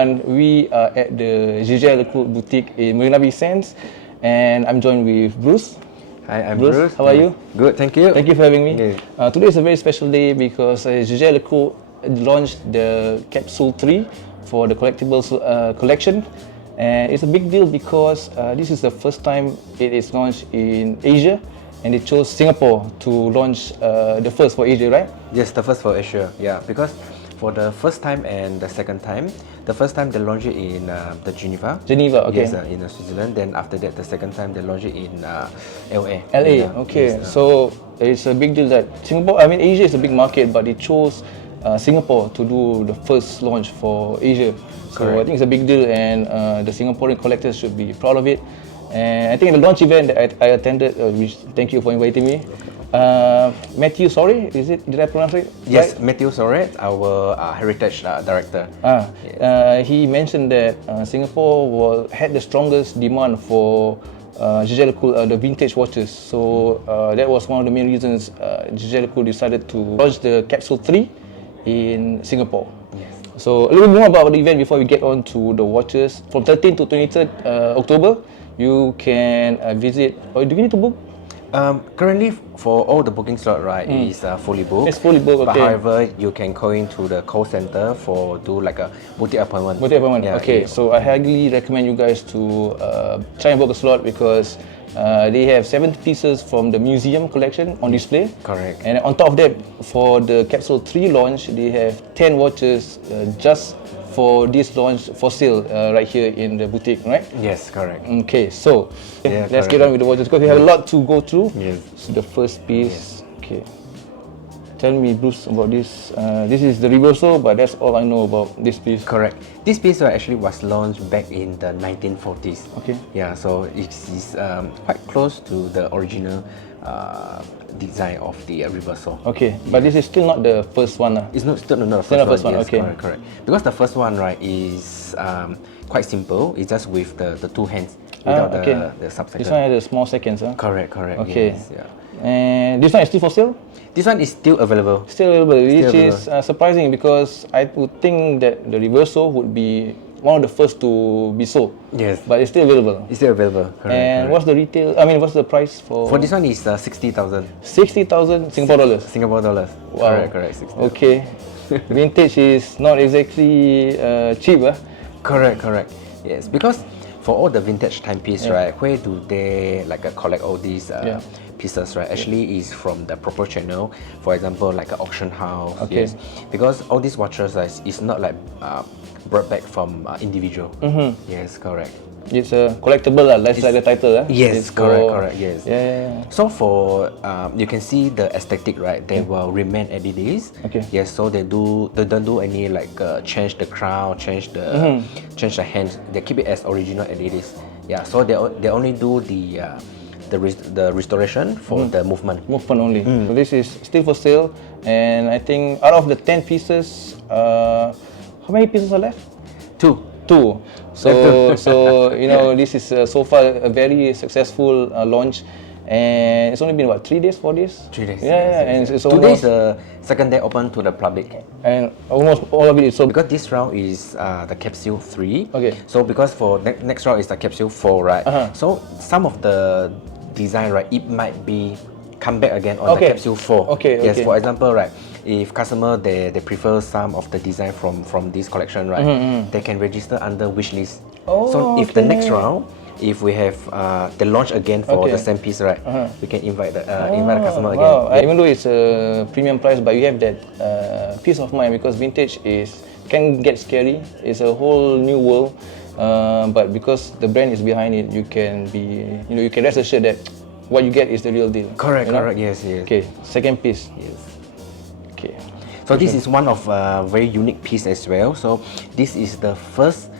everyone. We are at the Jaeger-Lecoultre boutique in Marina Bay Sands, and I'm joined with Bruce. Hi, I'm Bruce. How are you? Good, thank you. Thank you for having me. Yeah. Today is a very special day because Jaeger-Lecoultre launched the Capsule 3 for the Collectibles collection. And it's a big deal because this is the first time it is launched in Asia, and they chose Singapore to launch the first for Asia, right? Yes, the first for Asia, yeah. Because for the first time and the second time, the first time they launched it in the Geneva. Geneva, okay. Yes, in Switzerland. Then after that, the second time they launched it in LA. LA, okay. Yes, so it's a big deal that Singapore, I mean Asia is a big market, but they chose Singapore to do the first launch for Asia. So I think it's a big deal, and the Singaporean collectors should be proud of it. And I think the launch event that I attended, which thank you for inviting me. Matthew, sorry, did I pronounce it? Yes, right? Matthew Soret, our heritage director. Yes. He mentioned that Singapore had the strongest demand for Jaeger-Lecoultre, the vintage watches. So that was one of the main reasons Jaeger-Lecoultre decided to launch the Capsule 3 in Singapore. Yes. So a little more about the event before we get on to the watches. From 13th to 23rd October, you can visit. Or do you need to book? Currently, for all the booking slot, right, is fully booked. It's fully booked, okay. But however, you can call into the call center for do like a boutique appointment. Boutique appointment, yeah, okay. Yeah. So I highly recommend you guys to try and book a slot because they have 7 pieces from the museum collection on display. Correct. And on top of that, for the Capsule 3 launch, they have 10 watches just for this launch for sale right here in the boutique, right? Yes, correct. Okay, so Yeah, let's correct. get on with the watches because we have a lot to go through. Yes. So the first piece, okay. Tell me, Bruce, about this. This is the Reverso, but that's all I know about this piece. Correct. This piece actually was launched back in the 1940s. Okay. Yeah, so it is quite close to the original design of the Reverso. Okay, but this is still not the first one. It's still not the Still not first one. one, Yes, okay. Correct. Because the first one, right, is quite simple. It's just with the two hands without okay. the subsection. This one has a small seconds, huh? Correct. Okay. Yes, yeah. And this one is still for sale? This one is still available. Still available, which Still is surprising because I would think that the Reverso would be one of the first to be sold. Yes. But it's still available. It's still available. Correct. And what's the retail? I mean, what's the price for? For this one is 60,000 60,000 Singapore dollars. Singapore dollars. Wow. Correct. 60,000. Okay. Vintage is not exactly cheap, huh? Correct. Yes, because for all the vintage timepiece, right, where do they collect all these pieces, right? Actually, is from the proper channel. For example, like an auction house. Okay. Yes, because all these watches is not like brought back from individual. Yes, correct. It's a collectible, like the title. Yes, it's correct. Yes. Yeah. So for you can see the aesthetic, right? They will remain as it is. Okay. Yes. So they don't do any change the crown, change the hands. They keep it as original as it is. Yeah. So they only do the restoration for the movement. Movement only. So this is still for sale, and I think out of the 10 pieces, how many pieces are left? Two. So you know, this is so far a very successful launch, and it's only been what, 3 days, 4 days? 3 days. Yeah, and it's Today almost, is the second day open to the public. and almost all of it is sold. Because this round is the capsule 3. Okay. So because for next round is the capsule 4, right? So some of the design, right, it might be come back again on the capsule 4. Okay. Yes, for example, right, if customer they prefer some of the design from this collection, right, they can register under wish list. So if the next round, if we have the launch again for the same piece, right, we can invite the customer again. Wow. Even though it's a premium price, but you have that peace of mind because vintage can get scary. It's a whole new world, but because the brand is behind it, you can rest assured that what you get is the real deal. Correct. Yes. Okay, second piece. Yes. Okay. So this is one of very unique piece as well. So this is the first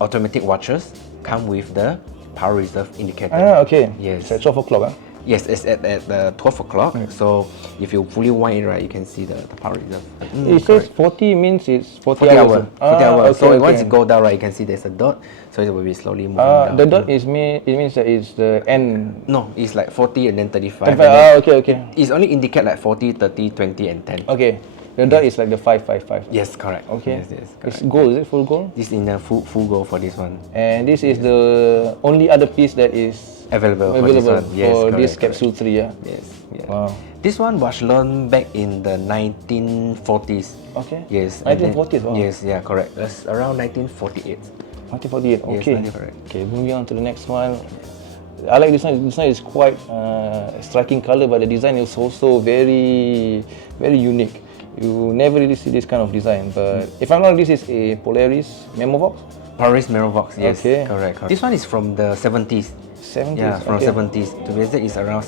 automatic watches come with the power reserve indicator. Okay. Yes. It's at 12 o'clock, huh? Yes, it's at the 12 o'clock. So if you fully wind it, right, you can see the power reserve. It says 40 means it's 40 40 hours. hours. 40 hours. Okay, So once it go down, right, you can see there's a dot. So it will be slowly moving down. The dot it means that it's the end. No, it's like 40 and then 35. 35. And then Okay. It's only indicate like 40, 30, 20 and 10. Okay. The dial is like the 555. Yes, correct. Okay. Yes, It's correct. gold, is it full gold? This in a full gold for this one. And this is the only other piece that is Available for this one. Yes, for correct, this correct. Capsule 3, yeah? Yes. Yeah. Wow. This one was launched back in the 1940s. Okay. Yes. and then- 1940s, wow. Yes, yeah, correct. That's around 1948. 1948, Yes, okay. 1948. Okay, moving on to the next one. I like this one. This one is quite striking color, but the design is also very, very unique. You never really see this kind of design. But if I'm not wrong, this is a Polaris memo box. Paris Mirror Box, yes, Okay. correct. This one is from the 70s. 70s. Yeah, from okay. 70s. To be exact, it's around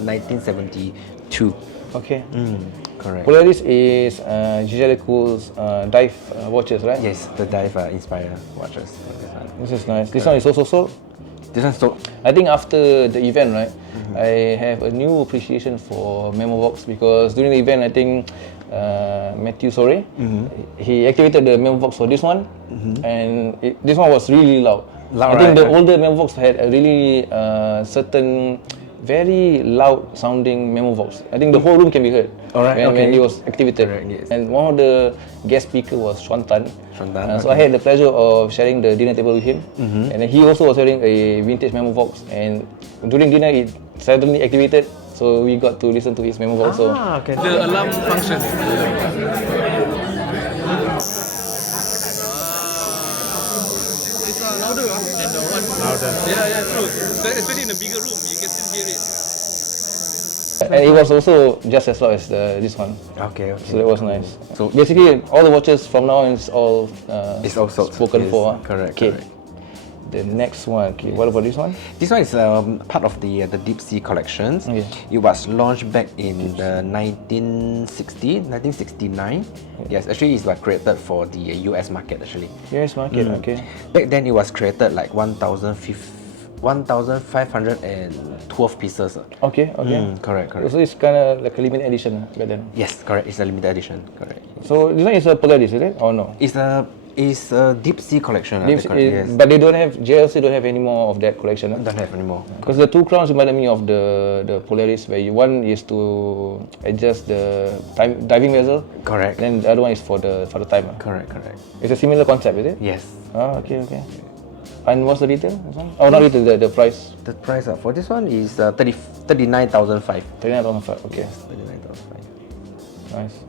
1972. Okay. Correct. Polaris is Jaeger-Lecoultre's dive watches, right? Yes, the dive inspire watches. This one. This is nice. This one is also sold. This one's so. I think after the event, right, I have a new appreciation for memo box because during the event, I think Matthew Sore, he activated the memo box for this one, and this one was really loud. Loud, I think right, the older memo box had a really certain very loud sounding memo box. I think the whole room can be heard Alright, when okay. it was activated. Correct, yes. And one of the guest speaker was Xuan Tan. Xuan Tan, So I had the pleasure of sharing the dinner table with him. And then he also was wearing a vintage memo box. And during dinner, it suddenly activated. So we got to listen to his memo box. So Okay. The alarm function. It's louder than the one. Louder. Yeah, true. Especially in a bigger room, you can still hear it. and it was also just as loud as this one. Okay. So that was nice. So- So basically, all the watches from now on is all It's all sold. spoken Yes, for. correct, Okay. correct. The next one. Okay. What about this one? This one is part of the deep sea collections. Okay. It was launched back in the 1969. Yes, actually it was created for the US market actually. US market. Okay. Back then it was created like 1,512 pieces. Okay. Okay. Correct. So it's kind of like a limited edition back then. Yes, correct. It's a limited edition. Correct. So this one is a Polaris, is it? Or no? It's a deep sea collection. Names correct, is- yes. But they don't have, JLC don't have any more of that collection. Don't have anymore. Because the two crowns reminded me of the Polaris, where one is to adjust the diving vessel, Correct. then the other one is for the timer. Correct. It's a similar concept, is it? Yes. Oh, okay. And what's the retail? This one? Oh, not retail. The price. The price for this one is 39,500. 39,500. Okay, 39,500. nice.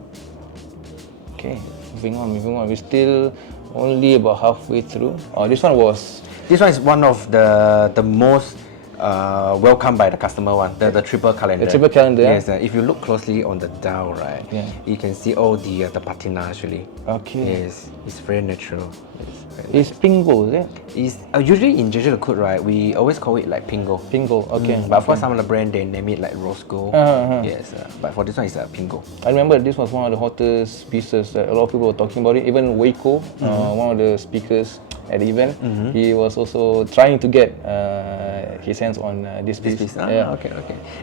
Okay, moving on. We're still only about halfway through. Oh, this one was. This one is one of the most welcomed by the customer one, the triple calendar. The triple calendar, yeah? Yes, if you look closely on the dial, right, Yeah. you can see all the patina actually. Okay. Yes, it's very natural. It's pink gold, is it? It's usually in Jaeger-Lecoultre, right, we always call it like pingo. Pink gold. Okay. But for some of the brand, they name it like rose gold. Yes, but for this one, it's pingo. I remember this was one of the hottest pieces that a lot of people were talking about it. Even Waco, one of the speakers at the event, he was also trying to get his hands on this piece. Okay.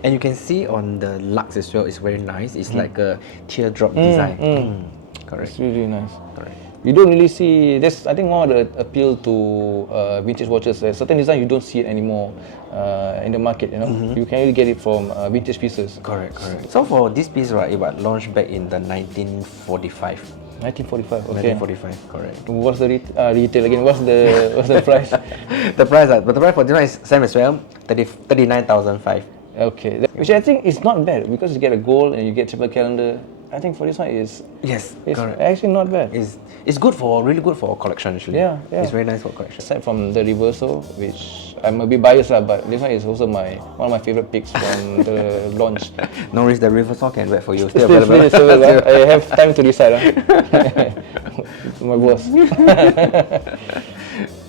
And you can see on the lugs as well, it's very nice. It's like a teardrop design. Correct. It's really nice. Correct. You don't really see. That's I think one of the appeal to vintage watches. Certain design you don't see it anymore in the market. You know, you can only get it from vintage pieces. Correct. So for this piece, right, it was launched back in the 1945. 1945. Okay. 1945, correct. What's the retail again? What's the price? The price for this one is same as well, 39,500. Okay, which I think is not bad because you get a gold and you get triple calendar. I think for this one is Yes, it's correct. actually not bad. It's good really good for collection actually. Yeah. It's very nice for collection. Aside from the reversal, which I'm a bit biased lah, but this one is also one of my favorite picks from the launch. No worries, the reversal can wait for you. Still Still available. available, I have time to decide. My boss.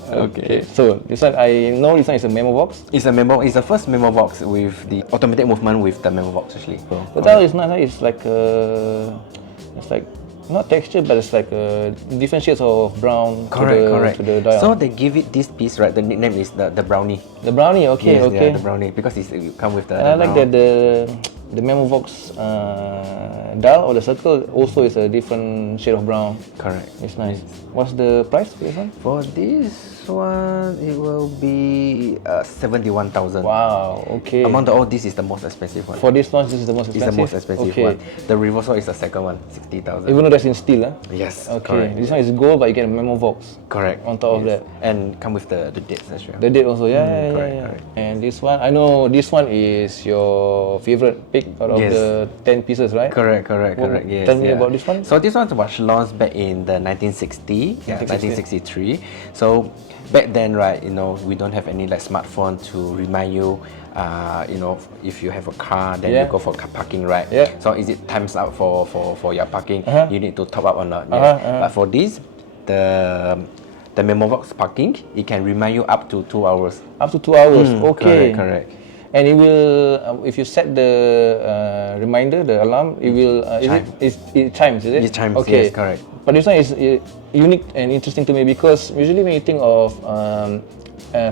Okay, so this one I know this one is a memo box. It's the first memo box with the automatic movement with the memo box actually. So, The dial is nice. It's like not texture, but it's like different shades of brown correct. to the dial. So they give it this piece, right? The nickname is the brownie. The brownie, okay, Yes, okay. yeah, the brownie because it come with the. And I like that the memo box dial or the circle also is a different shade of brown. Correct. It's nice. What's the price for this one? For this This one, it will be 71,000. Wow. Okay. Among all, this is the most expensive one. For this one, this is the most It's expensive. the most expensive one. The reversal is the second one, 60,000. Even though that's in steel, huh? Yes. Okay. Correct. This one is gold, but you get a memo box. Correct. On top of that. And come with the dates as well. The date also, yeah, correct. And this one, I know this one is your favorite pick out of the 10 pieces, right? Correct. Yes. Tell me about this one. So this one was launched back in the 1963. So back then, right, we don't have any like smartphone to remind you, if you have a car, then you go for car parking, right? Yeah. So is it times up for your parking? You need to top up or not? But for this, the memo box parking, it can remind you up to 2 hours. Up to 2 hours. Okay. Correct. And it will, if you set the reminder, the alarm, it will. It chimes, is it? It chimes. Okay. Yes, correct. But this one is unique and interesting to me because usually when you think of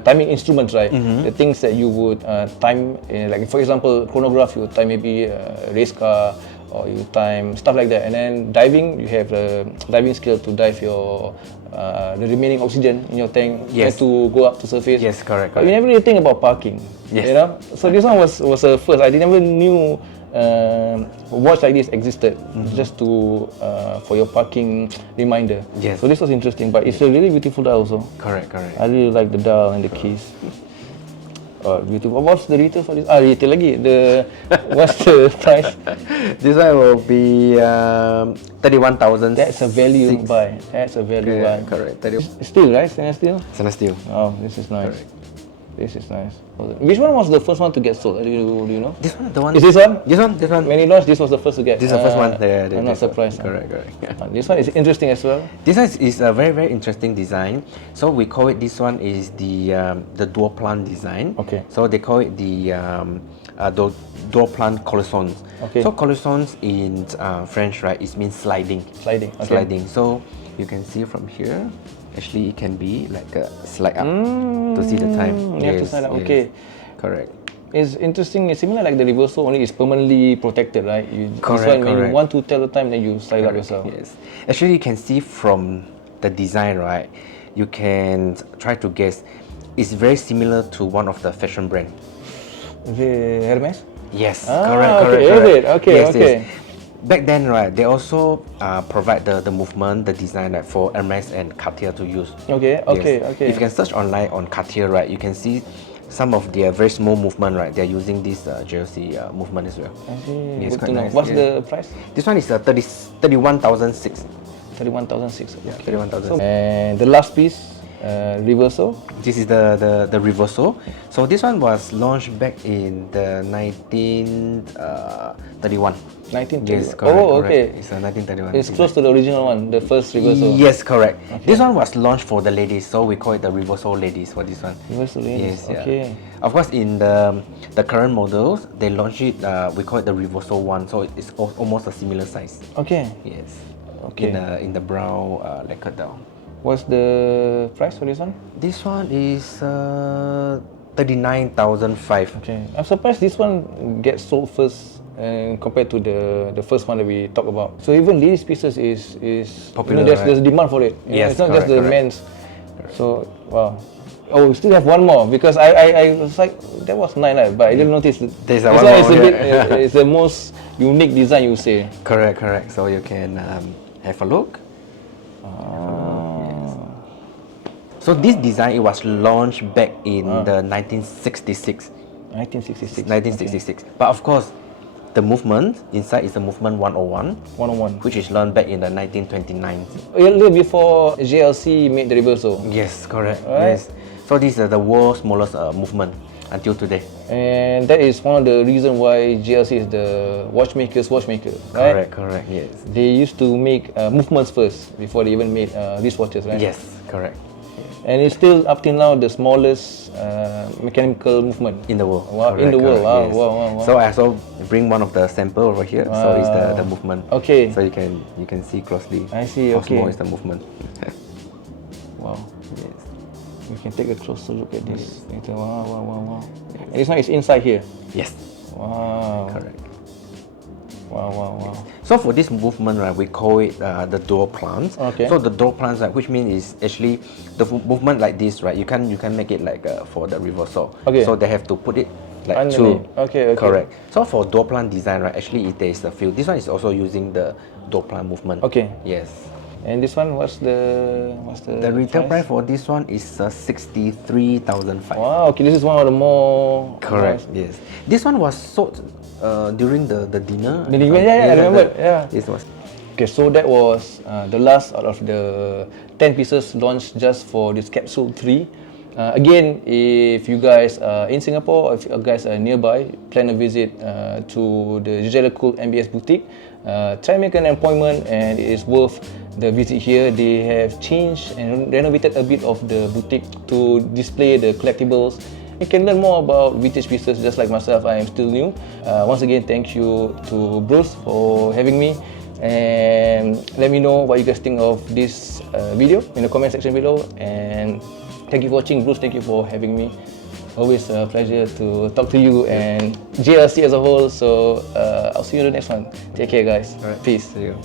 timing instruments, right? The things that you would time, like for example, chronograph, you would time maybe a race car, or you time stuff like that. And then diving, you have the diving skill to dive your the remaining oxygen in your tank to go up to surface. Yes, correct. But you never really think about parking. Yes. So this one was a first. I never knew a watch like this existed just to for your parking reminder. Yes. So this was interesting, but it's a really beautiful dial also. Correct. I really like the dial and the keys. Beautiful. What's the retail for this? Retail lagi. What's the price? This one will be 31,000. That's a value buy. That's a value buy. Correct. Steel, right? Stainless steel. Stainless steel. Oh, this is nice. Correct. This is nice. Which one was the first one to get sold? Do you know? This one, the one. Is this one? This one. When it launched, this was the first to get. This is the first one. I'm not surprised. Correct. This one is interesting as well. This one is a very, very interesting design. So we call it, this one is the dual plant design. Okay. So they call it the dual plant collections. Okay. So collections in French, right, it means sliding. Sliding. Okay. Sliding. So you can see from here. Actually, it can be like a slide up to see the time. You have to slide up. Okay. Correct. It's interesting. It's similar like the reversal, only it's permanently protected, right? Correct. When you want to tell the time, then you slide up yourself. Yes. Actually, you can see from the design, right? You can try to guess. It's very similar to one of the fashion brand. The Hermes? Yes. Correct. Okay. Yes. Back then, right, they also provide the movement, the design, like, for Hermes and Cartier to use. Okay. If you can search online on Cartier, right, you can see some of their very small movement, right. They're using this jersey movement as well. I see. It's Good quite to know. nice. What's the price? This one is 31,600. 31,600. Yeah, Okay. 31,000. And the last piece, reversal. This is the reversal. So this one was launched back in the 1931. 1931. Yes, correct. Okay. It's a 1931. It's close to the original one, the first reversal. Yes, correct. Okay. This one was launched for the ladies, so we call it the reversal ladies for this one. Reversal ladies. Yes, Okay. Yeah. Of course, in the current models, they launch it. We call it the reversal one, so it's almost a similar size. Okay. Yes. Okay. In the brown lacquer down. What's the price for this one? This one is 39,500. Okay. I'm surprised this one gets sold first compared to the first one that we talked about. So even these pieces is popular. There's demand for it. Yes, it's not just the correct. men's. So wow. Oh, we still have one more because I was like that was 9, right? But I didn't notice. There's this one one is more, a bit. It's the most unique design, you say. Correct. So you can have a look. So this design, it was launched back in the 1966. 1966. 1966. Okay. But of course, the movement inside is the movement 101. 101. Which is launched back in the 1929. A little before JLC made the reversal. Yes, correct. Right. Yes. So this is the world's smallest movement until today. And that is one of the reasons why JLC is the watchmaker, right? Correct, yes. They used to make movements first before they even made wristwatches, right? Yes, correct. And it's still up till now the smallest mechanical movement in the world. Wow, in the world. Wow, yes. Wow. So I also bring one of the sample over here. Wow. So it's the movement. Okay. So you can see closely. I see. How Okay. small is the movement? Wow. Yes. We can take a closer look at this. Wow. Yes. And this one is inside here. Yes. Wow. Correct. Wow. So for this movement, right, we call it the door plants. Okay. So the door plants, right, which means is actually the movement like this, right? You can make it like for the reversal. Okay. So they have to put it like Underneath. two. Okay. Correct. So for door plant design, right, actually there is a few. This one is also using the door plant movement. Okay. Yes. And this one, what's the The retail price for this one is 63,500. Wow. Okay, this is one of the more. Correct. Yes. This one was sold during the dinner. The dinner, yeah, I remember. Yeah. This was. Okay, so that was the last out of the 10 pieces launched just for this Capsule 3. Again, if you guys are in Singapore, or if you guys are nearby, plan a visit to the Jaeger-Lecoultre MBS boutique. Try make an appointment, and it is worth the visit here. They have changed and renovated a bit of the boutique to display the collectibles. You can learn more about vintage pieces, just like myself. I am still new. Once again, thank you to Bruce for having me. And let me know what you guys think of this video in the comment section below. And thank you for watching, Bruce. Thank you for having me. Always a pleasure to talk to you and JLC as a whole. So I'll see you in the next one. Take care, guys. All right. Peace. See you.